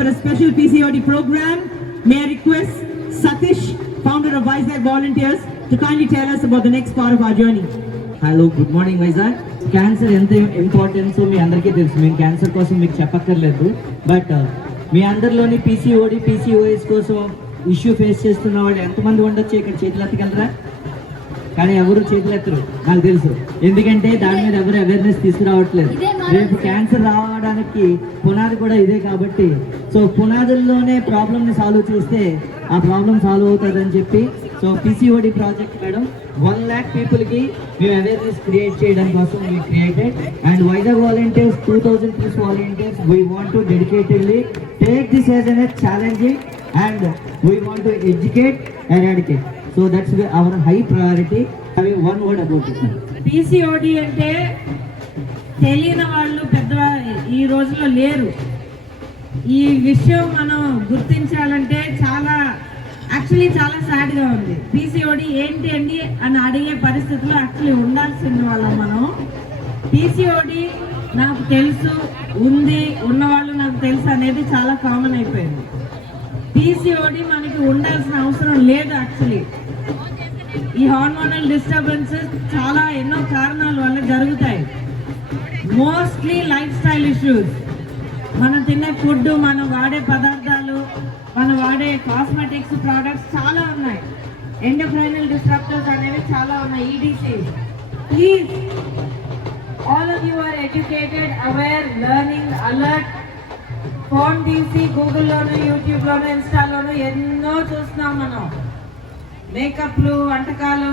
for a special PCOD program. May I request Satish, founder of Vizag Volunteers, to kindly tell us about the next part of our journey. Hello good morning Vizag. Cancer ఎంత importance మీ అందరికీ తెలుసు. మేము cancer కోసం మీకు చెప్పక్కర్లేదు. But me అందరిలోని PCOD PCOS కోసం issue face చేస్తున్న వాళ్ళు ఎంతమంది ఉండొచ్చు ఇక్కడ చేతులు ఎత్తగలరా? కానీ ఎవరు చేతులు ఎత్తరు నాకు తెలుసు. ఎందుకంటే దాని మీద ఎవరు అవేర్నెస్ తీసుకురావట్లేదు. రేపు క్యాన్సర్ రావడానికి పునాది కూడా ఇదే కాబట్టి సో పునాదుల్లోనే ప్రాబ్లమ్ని సాల్వ్ చేస్తే ఆ ప్రాబ్లం సాల్వ్ అవుతుందని చెప్పి so PCOD project madam 1 lakh పీపుల్కి మేము అవేర్నెస్ క్రియేట్ చేయడం కోసం we created and Vizag volunteers 2000+ volunteers we want to dedicatedly take this as N challenging and we want to educate and educate. So that's our high priority. అవి 1 word about it. PCOD అంటే తెలియని వాళ్ళు పెద్ద ఈ రోజుల్లో లేరు. ఈ విషయం మనం గుర్తించాలంటే చాలా సాడ్గా ఉంది. పీసీఓడి ఏంటి అండి అని అడిగే పరిస్థితుల్లో యాక్చువల్లీ ఉండాల్సిన వాళ్ళం మనం. పీసీఓడి నాకు తెలుసు ఉంది, ఉన్నవాళ్ళు నాకు తెలుసు అనేది చాలా కామన్ అయిపోయింది. పీసీఓడి మనకి ఉండాల్సిన అవసరం లేదు. యాక్చువల్లీ ఈ హార్మోనల్ డిస్టర్బెన్సెస్ చాలా ఎన్నో కారణాల వల్ల జరుగుతాయి. మోస్ట్లీ లైఫ్ స్టైల్ ఇష్యూస్, మనం తినే ఫుడ్, మనం వాడే పదార్థాలు, మనం వాడే కాస్మెటిక్స్ ప్రోడక్ట్స్ చాలా ఉన్నాయి. ఎండోక్రైనల్ డిస్ట్రప్టర్స్ అనేవి చాలా ఉన్నాయి. EDC. Please all of you are educated, aware, learning, alert. Phone తీసి గూగుల్లోను, యూట్యూబ్లోను, ఇన్స్టాలోను ఎన్నో చూస్తున్నాం మనం. మేకప్లు, వంటకాలు,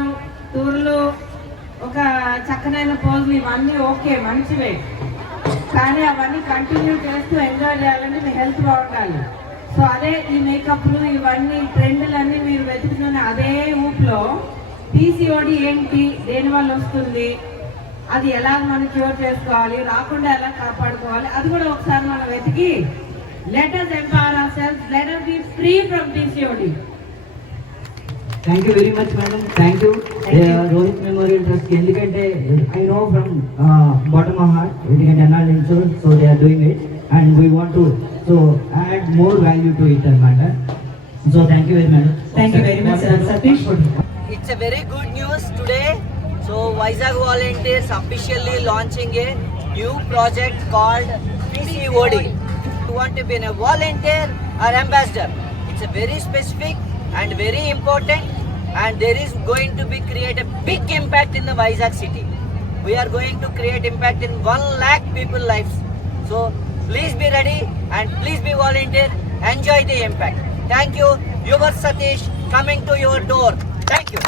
టూర్లు, ఒక చక్కనైన పోజులు, ఇవన్నీ ఓకే, మంచివే. కానీ అవన్నీ కంటిన్యూ చేస్తూ ఎంజాయ్ చేయాలంటే మీ హెల్త్ బాగుండాలి. సో అదే ఈ మేకప్లు, ఇవన్నీ ట్రెండ్లన్నీ మీరు వెతుకుతున్న అదే ఊపులో పీసీఓడి ఏంటి, దేనివల్ల వస్తుంది, అది ఎలా మనం క్యూర్ చేసుకోవాలి, రాకుండా ఎలా కాపాడుకోవాలి, అది కూడా ఒకసారి మనం వెతికి let us empower ourselves, let us be free from PCOD. Thank you very much madam. Thank you Rohit memorial trust. ఎందుకంటే I know from bottom of heart ఎందుకంటే NR insurance so they are doing it and we want to so add more value to it అనమాట. So thank you very madam. Thank you very much, Satish. It's a very good news today. So Vizag Volunteers officially launching a new project called PCOD. You want to be a volunteer or ambassador? It's a very specific and very important, and there is going to be create a big impact in the Vizag city. We are going to create impact in 1 lakh people lives. So please be ready and please be volunteer. Enjoy the impact. Thank you. Your Satish coming to your door. Thank you.